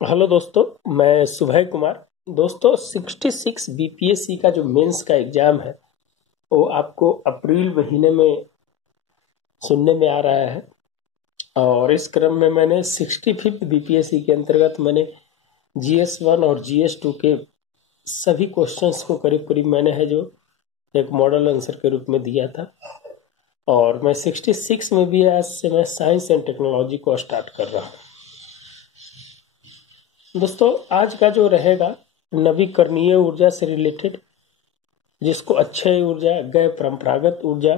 Hello दोस्तों, मैं सुभय कुमार। दोस्तों, 66 बीपीएससी का जो मेंस का एग्ज़ाम है वो आपको अप्रैल महीने में सुनने में आ रहा है। और इस क्रम में मैंने 65th बीपीएससी के अंतर्गत मैंने जीएस 1 और जीएस 2 के सभी क्वेश्चंस को करीब करीब मैंने है जो एक मॉडल आंसर के रूप में दिया था। और मैं 66 में भी आज से मैं साइंस एंड टेक्नोलॉजी को स्टार्ट कर रहा हूँ। दोस्तों, आज का जो रहेगा नवीकरणीय ऊर्जा से रिलेटेड, जिसको अक्षय ऊर्जा, गैर परंपरागत ऊर्जा,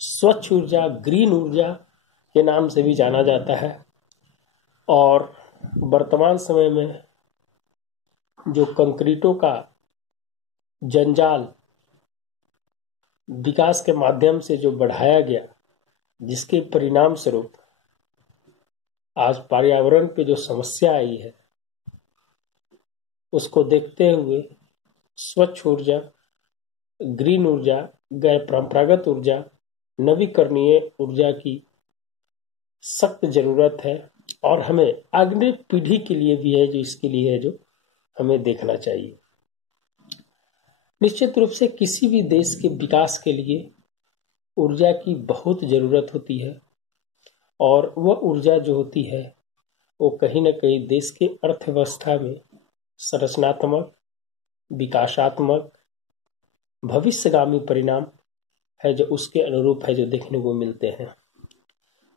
स्वच्छ ऊर्जा, ग्रीन ऊर्जा के नाम से भी जाना जाता है। और वर्तमान समय में जो कंक्रीटों का जंजाल विकास के माध्यम से जो बढ़ाया गया, जिसके परिणाम स्वरूप आज पर्यावरण पे जो समस्या आई है, उसको देखते हुए स्वच्छ ऊर्जा, ग्रीन ऊर्जा, गैर परंपरागत ऊर्जा, नवीकरणीय ऊर्जा की सख्त जरूरत है। और हमें आगे पीढ़ी के लिए भी है जो इसके लिए है जो हमें देखना चाहिए। निश्चित रूप से किसी भी देश के विकास के लिए ऊर्जा की बहुत जरूरत होती है। और वह ऊर्जा जो होती है वो कहीं ना कहीं देश के अर्थव्यवस्था में संरचनात्मक, विकासात्मक, भविष्यगामी परिणाम है जो उसके अनुरूप है जो देखने को मिलते हैं।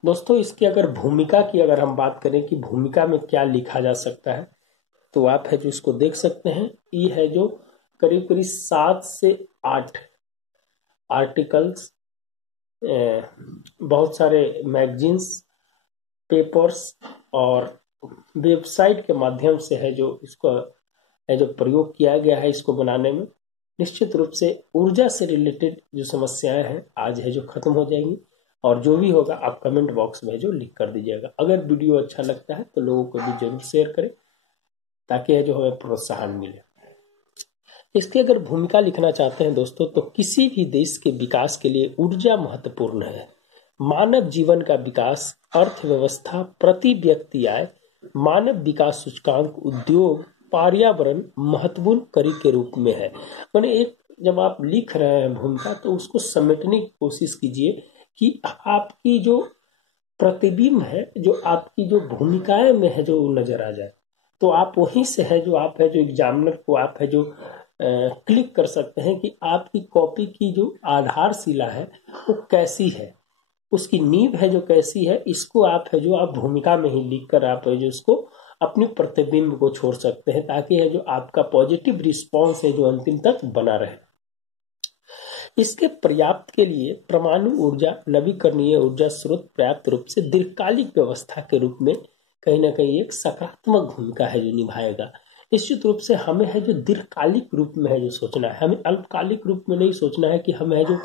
दोस्तों, इसकी अगर भूमिका की अगर हम बात करें कि भूमिका में क्या लिखा जा सकता है, तो आप है जो इसको देख सकते हैं। ये है जो करीब करीब 7 से 8 आर्टिकल्स, बहुत सारे मैगजीन्स, पेपर्स और वेबसाइट के माध्यम से है जो इसको है जो प्रयोग किया गया है इसको बनाने में। निश्चित रूप से ऊर्जा से रिलेटेड जो समस्याएं हैं आज है जो खत्म हो जाएंगी। और जो भी होगा आप कमेंट बॉक्स में जो लिख कर दीजिएगा। अगर वीडियो अच्छा लगता है तो लोगों को भी जरूर शेयर करें ताकि है जो हमें प्रोत्साहन मिले। इसकी अगर भूमिका लिखना चाहते हैं दोस्तों, तो किसी भी देश के विकास के लिए ऊर्जा महत्वपूर्ण है। मानव जीवन का विकास, अर्थव्यवस्था, प्रति व्यक्ति आय, मानव विकास सूचकांक, उद्योग, पर्यावरण महत्वपूर्ण कड़ी के रूप में है। मैंने एक जब आप लिख रहे हैं भूमिका तो उसको समेटने की कोशिश कीजिए कि आपकी जो प्रतिबिंब है, जो आपकी जो भूमिकाएं में है जो नजर आ जाए। तो आप वहीं से है जो आप है जो एग्जामिनर को आप है जो क्लिक कर सकते हैं कि आपकी कॉपी की जो आधारशिला है वो कैसी है, उसकी नींव है जो कैसी है। इसको आप है जो आप भूमिका में ही लिख कर आप है जो उसको अपनी प्रतिबिंब को छोड़ सकते हैं ताकि है जो आपका पॉजिटिव रिस्पॉन्स है जो अंतिम तक बना रहे। इसके पर्याप्त के लिए परमाणु ऊर्जा, नवीकरणीय ऊर्जा स्रोत पर्याप्त रूप से दीर्घकालिक व्यवस्था के रूप में कहीं ना कहीं एक सकारात्मक भूमिका है जो निभाएगा। निश्चित रूप से हमें है जो दीर्घकालिक रूप में है जो सोचना है, हमें अल्पकालिक रूप में नहीं सोचना है कि हमें है जो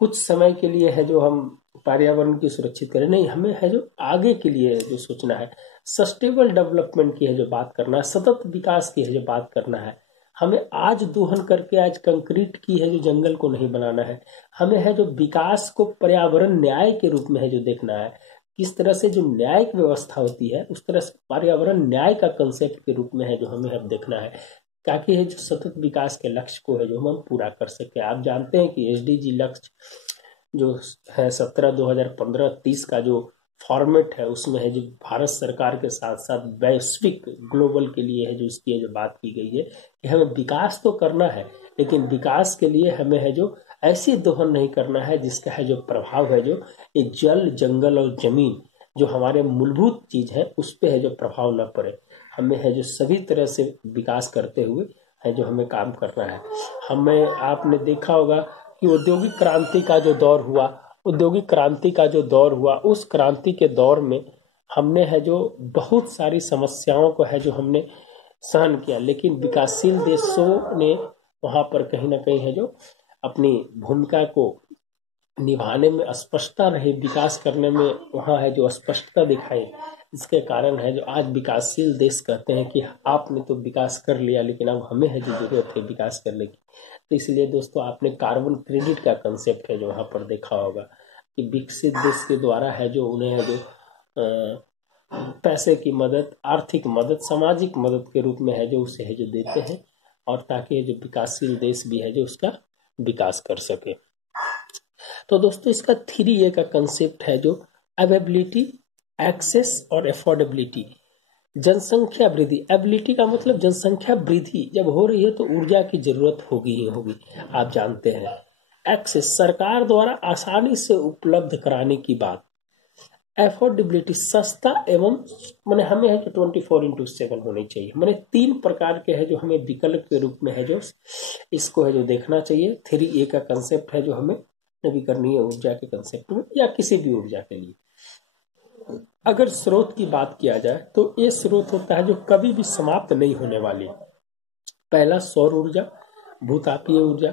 कुछ समय के लिए है जो हम पर्यावरण की सुरक्षित करें। नहीं, हमें है जो आगे के लिए जो सोचना है, सस्टेनेबल डेवलपमेंट की है जो बात करना है, सतत विकास की है जो बात करना है। हमें आज दोहन करके आज कंक्रीट की है जो जंगल को नहीं बनाना है। हमें है जो विकास को पर्यावरण न्याय के रूप में है जो देखना है। किस तरह से जो न्यायिक व्यवस्था होती है उस तरह से पर्यावरण न्याय का कंसेप्ट के रूप में है जो हमें अब देखना है, ताकि है जो सतत विकास के लक्ष्य को है जो हम पूरा कर सके। आप जानते हैं कि एसडीजी लक्ष्य जो है 17 2015 30 का जो फॉर्मेट है उसमें है जो भारत सरकार के साथ साथ वैश्विक ग्लोबल के लिए है जो इसकी है जो बात की गई है कि हमें विकास तो करना है, लेकिन विकास के लिए हमें है जो ऐसी दोहन नहीं करना है जिसका है जो प्रभाव है जो ये जल, जंगल और जमीन जो हमारे मूलभूत चीज है उस पर है जो प्रभाव न पड़े। हमें है जो सभी तरह से विकास करते हुए है जो हमें काम करना है। हमें आपने देखा होगा कि औद्योगिक क्रांति का जो दौर हुआ, औद्योगिक क्रांति का जो दौर हुआ, उस क्रांति के दौर में हमने है जो बहुत सारी समस्याओं को है जो हमने सहन किया, लेकिन विकासशील देशों ने वहां पर कहीं ना कहीं है जो अपनी भूमिका को निभाने में स्पष्टता रही, विकास करने में वहाँ है जो स्पष्टता दिखाई। इसके कारण है जो आज विकासशील देश कहते हैं कि आपने तो विकास कर लिया लेकिन अब हमें है जो जरूरत है विकास करने की। तो इसलिए दोस्तों आपने कार्बन क्रेडिट का कंसेप्ट है जो वहाँ पर देखा होगा कि विकसित देश के द्वारा है जो उन्हें है जो पैसे की मदद, आर्थिक मदद, सामाजिक मदद के रूप में है जो उसे है जो देते हैं, और ताकि जो विकासशील देश भी है जो उसका विकास कर सके। तो दोस्तों इसका 3A का कंसेप्ट है जो अवेबिलिटी, एक्सेस और अफोर्डेबिलिटी। जनसंख्या वृद्धि, एबिलिटी का मतलब जनसंख्या वृद्धि जब हो रही है तो ऊर्जा की जरूरत होगी ही होगी, आप जानते हैं। एक्सेस, सरकार द्वारा आसानी से उपलब्ध कराने की बात। अफोर्डेबिलिटी, सस्ता एवं मैंने हमें है जो 24/7 होनी चाहिए। मैंने 3 प्रकार के है जो हमें विकल्प के रूप में है जो इसको है जो देखना चाहिए। 3A का कंसेप्ट है जो हमें नवीकरणीय ऊर्जा के कंसेप्ट में या किसी भी ऊर्जा के लिए। अगर स्रोत की बात किया जाए तो ये स्रोत होता है जो कभी भी समाप्त नहीं होने वाली। पहला सौर ऊर्जा, भूतापीय ऊर्जा,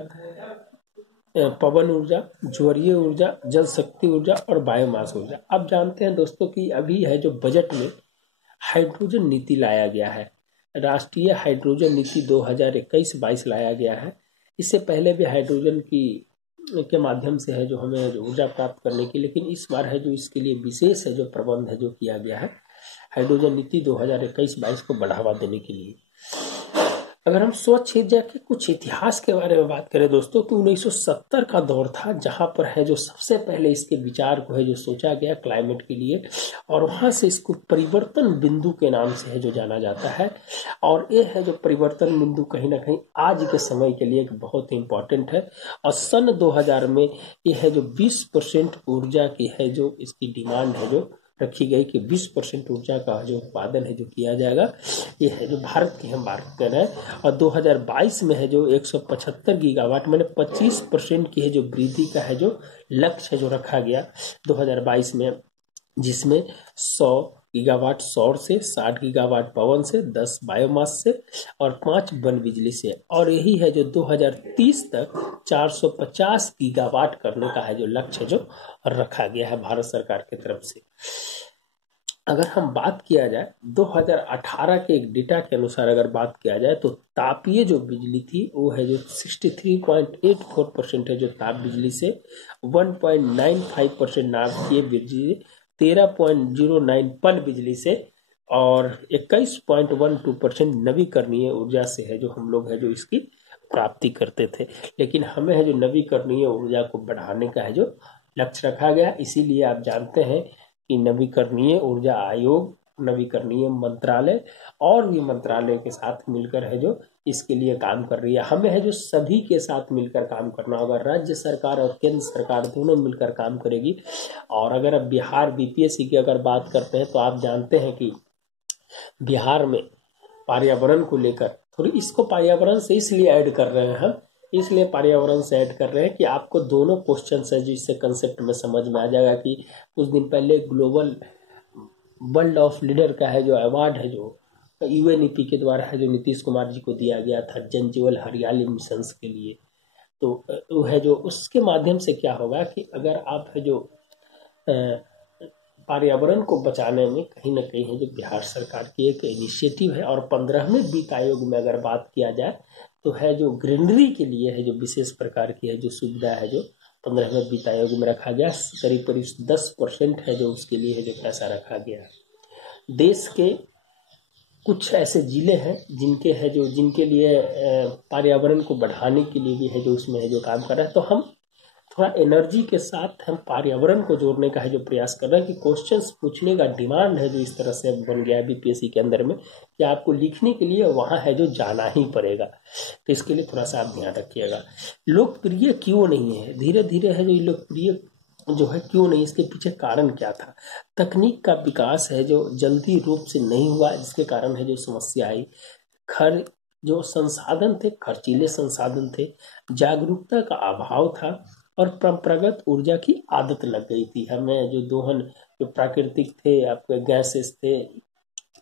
पवन ऊर्जा, ज्वरीय ऊर्जा, जल शक्ति ऊर्जा और बायोमास ऊर्जा। आप जानते हैं दोस्तों कि अभी है जो बजट में हाइड्रोजन नीति लाया गया है, राष्ट्रीय हाइड्रोजन नीति 2021-22 लाया गया है। इससे पहले भी हाइड्रोजन के माध्यम से है जो हमें जो ऊर्जा प्राप्त करने की, लेकिन इस बार है जो इसके लिए विशेष है जो प्रबंध है जो किया गया है हाइड्रोजन नीति 2021-22 को बढ़ावा देने के लिए। अगर हम स्वच्छ ऊर्जा के कुछ इतिहास के बारे में बात करें दोस्तों तो 1970 का दौर था जहां पर है जो सबसे पहले इसके विचार को है जो सोचा गया क्लाइमेट के लिए, और वहां से इसको परिवर्तन बिंदु के नाम से है जो जाना जाता है। और ये है जो परिवर्तन बिंदु कहीं ना कहीं आज के समय के लिए बहुत ही इम्पोर्टेंट है। और सन 2000 में ये है जो 20% ऊर्जा की है जो इसकी डिमांड है जो रखी गई कि 20% ऊर्जा का जो उत्पादन है जो किया जाएगा। ये है जो भारत की हम बात कर रहे हैं। और 2022 में है जो 175 गीगावाट मैंने 25% की है जो वृद्धि का है जो लक्ष्य है जो रखा गया 2022 में, जिसमें 100 गीगावाट सौर से, 60 गीगावाट पवन से, 10 बायोमास से और 5 वन बिजली से। और यही है जो 2030 तक 450 गीगावाट करने का है जो लक्ष्य जो रखा गया है भारत सरकार की तरफ से। अगर हम बात किया जाए 2018 के एक डेटा के अनुसार अगर बात किया जाए तो तापीय जो बिजली थी वो है जो 63.84% है जो ताप बिजली से, 1.95% नाभिकीय बिजली, 13.09 पन बिजली से और 21.12% नवीकरणीय ऊर्जा से है जो हम लोग है जो इसकी प्राप्ति करते थे। लेकिन हमें है जो नवीकरणीय ऊर्जा को बढ़ाने का है जो लक्ष्य रखा गया। इसीलिए आप जानते हैं कि नवीकरणीय ऊर्जा आयोग, नवीकरणीय मंत्रालय और भी मंत्रालय के साथ मिलकर है जो इसके लिए काम कर रही है। हमें है जो सभी के साथ मिलकर काम करना होगा, राज्य सरकार और केंद्र सरकार दोनों मिलकर काम करेगी। और अगर अब बिहार बीपीएससी की अगर बात करते हैं तो आप जानते हैं कि बिहार में पर्यावरण को लेकर थोड़ी, इसको पर्यावरण से इसलिए ऐड कर रहे हैं हम, इसलिए पर्यावरण से ऐड कर रहे हैं कि आपको दोनों क्वेश्चन है जिससे कंसेप्ट में समझ में आ जाएगा कि कुछ दिन पहले ग्लोबल वर्ल्ड ऑफ लीडर का है जो अवार्ड है जो यूएनईपी के द्वारा है जो नीतीश कुमार जी को दिया गया था जन जीवन हरियाली मिशन के लिए। तो वो है जो उसके माध्यम से क्या होगा कि अगर आप है जो पर्यावरण को बचाने में कहीं ना कहीं है जो बिहार सरकार की एक इनिशिएटिव है। और 15वें वित्त आयोग में अगर बात किया जाए तो है जो ग्रीनरी के लिए है जो विशेष प्रकार की है जो सुविधा है जो 15वें वित्त आयोग में रखा गया, करीब करीब 10% है जो उसके लिए है जो पैसा रखा गया। देश के कुछ ऐसे जिले हैं जिनके लिए पर्यावरण को बढ़ाने के लिए भी है जो उसमें है जो काम कर रहा है। तो हम थोड़ा एनर्जी के साथ हम पर्यावरण को जोड़ने का है जो प्रयास कर रहे हैं कि क्वेश्चंस पूछने का डिमांड है जो इस तरह से बन गया है बीपीएससी के अंदर में कि आपको लिखने के लिए वहाँ है जो जाना ही पड़ेगा। तो इसके लिए थोड़ा सा आप ध्यान रखिएगा। लोकप्रिय क्यों नहीं है, धीरे धीरे है जो लोकप्रिय जो है क्यों नहीं, इसके पीछे कारण क्या था। तकनीक का विकास है जो जल्दी रूप से नहीं हुआ, जिसके कारण है जो समस्या आई। जो संसाधन थे खर्चीले संसाधन थे, जागरूकता का अभाव था और परंपरागत ऊर्जा की आदत लग गई थी। हमें जो दोहन जो प्राकृतिक थे, आपके गैसेस थे,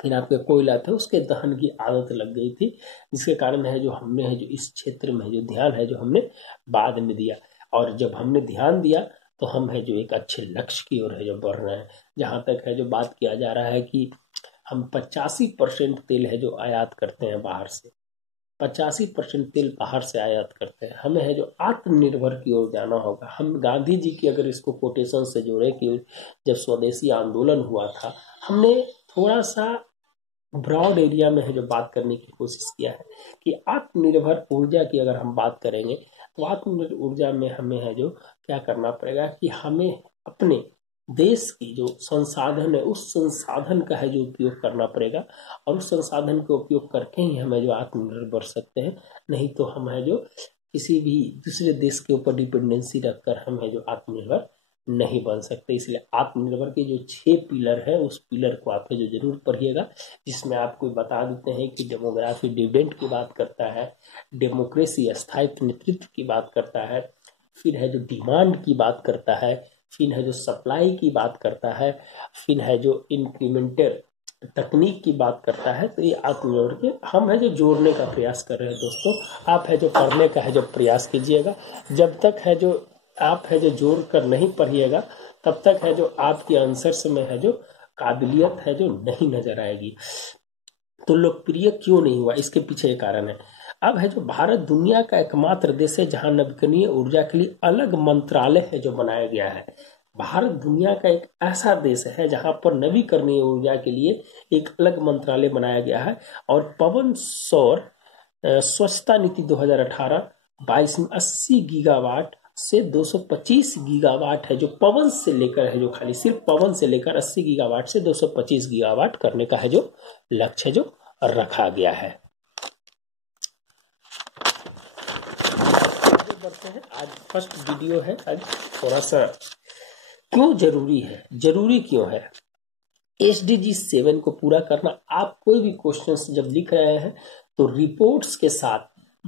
फिर आपके कोयला थे, उसके दहन की आदत लग गई थी, जिसके कारण है जो हमने है जो इस क्षेत्र में जो ध्यान है जो हमने बाद में दिया। और जब हमने ध्यान दिया तो हम है जो एक अच्छे लक्ष्य की ओर है जो बढ़ रहे हैं। जहाँ तक है जो बात किया जा रहा है कि हम 85% तेल है जो आयात करते हैं बाहर से, 85% तेल बाहर से आयात करते हैं। हमें है जो आत्मनिर्भर की ओर जाना होगा। हम गांधी जी की अगर इसको कोटेशन से जोड़े कि जब स्वदेशी आंदोलन हुआ था, हमने थोड़ा सा ब्रॉड एरिया में है जो बात करने की कोशिश किया है कि आत्मनिर्भर ऊर्जा की अगर हम बात करेंगे तो आत्मनिर्भर ऊर्जा में हमें है जो क्या करना पड़ेगा कि हमें अपने देश की जो संसाधन है उस संसाधन का है जो उपयोग करना पड़ेगा, और उस संसाधन का उपयोग करके ही हमें जो आत्मनिर्भर बन सकते हैं। नहीं तो हम है जो किसी भी दूसरे देश के ऊपर डिपेंडेंसी रखकर हम है जो आत्मनिर्भर नहीं बन सकते। इसलिए आत्मनिर्भर के जो 6 पिलर है उस पिलर को आप जो जरूर पढ़िएगा, जिसमें आपको बता देते हैं कि डेमोग्राफी डिविडेंड की बात करता है, डेमोक्रेसी स्थायित्व नेतृत्व की बात करता है, फिर है जो डिमांड की बात करता है, फिर है जो सप्लाई की बात करता है, फिर है जो इंक्रीमेंटल तकनीक की बात करता है। तो ये आत्मनिर्भर के हम है जो जोड़ने का प्रयास कर रहे हैं दोस्तों। आप है जो पढ़ने का है जो प्रयास कीजिएगा। जब तक है जो आप है जो जोड़ कर नहीं पढ़िएगा तब तक है जो आपके आंसर्स में है जो काबिलियत है जो नहीं नजर आएगी। तो लोकप्रिय क्यों नहीं हुआ, इसके पीछे एक कारण है। अब है जो भारत दुनिया का एकमात्र देश है जहां नवीकरणीय ऊर्जा के लिए अलग मंत्रालय है जो बनाया गया है। भारत दुनिया का एक ऐसा देश है जहां पर नवीकरणीय ऊर्जा के लिए एक अलग मंत्रालय बनाया गया है। और पवन सौर स्वच्छता नीति 2018-22 में 80 गीगावाट से 225 गीगावाट है जो पवन से लेकर है जो खाली सिर्फ पवन से लेकर 80 गीगावाट से 225 गीगावाट करने का है जो लक्ष्य जो रखा गया है। आगे बढ़ते हैं। आज फर्स्ट वीडियो है। आज थोड़ा सा क्यों जरूरी है, जरूरी क्यों है SDG 7 को पूरा करना। आप कोई भी क्वेश्चंस जब लिख रहे हैं तो रिपोर्ट्स के साथ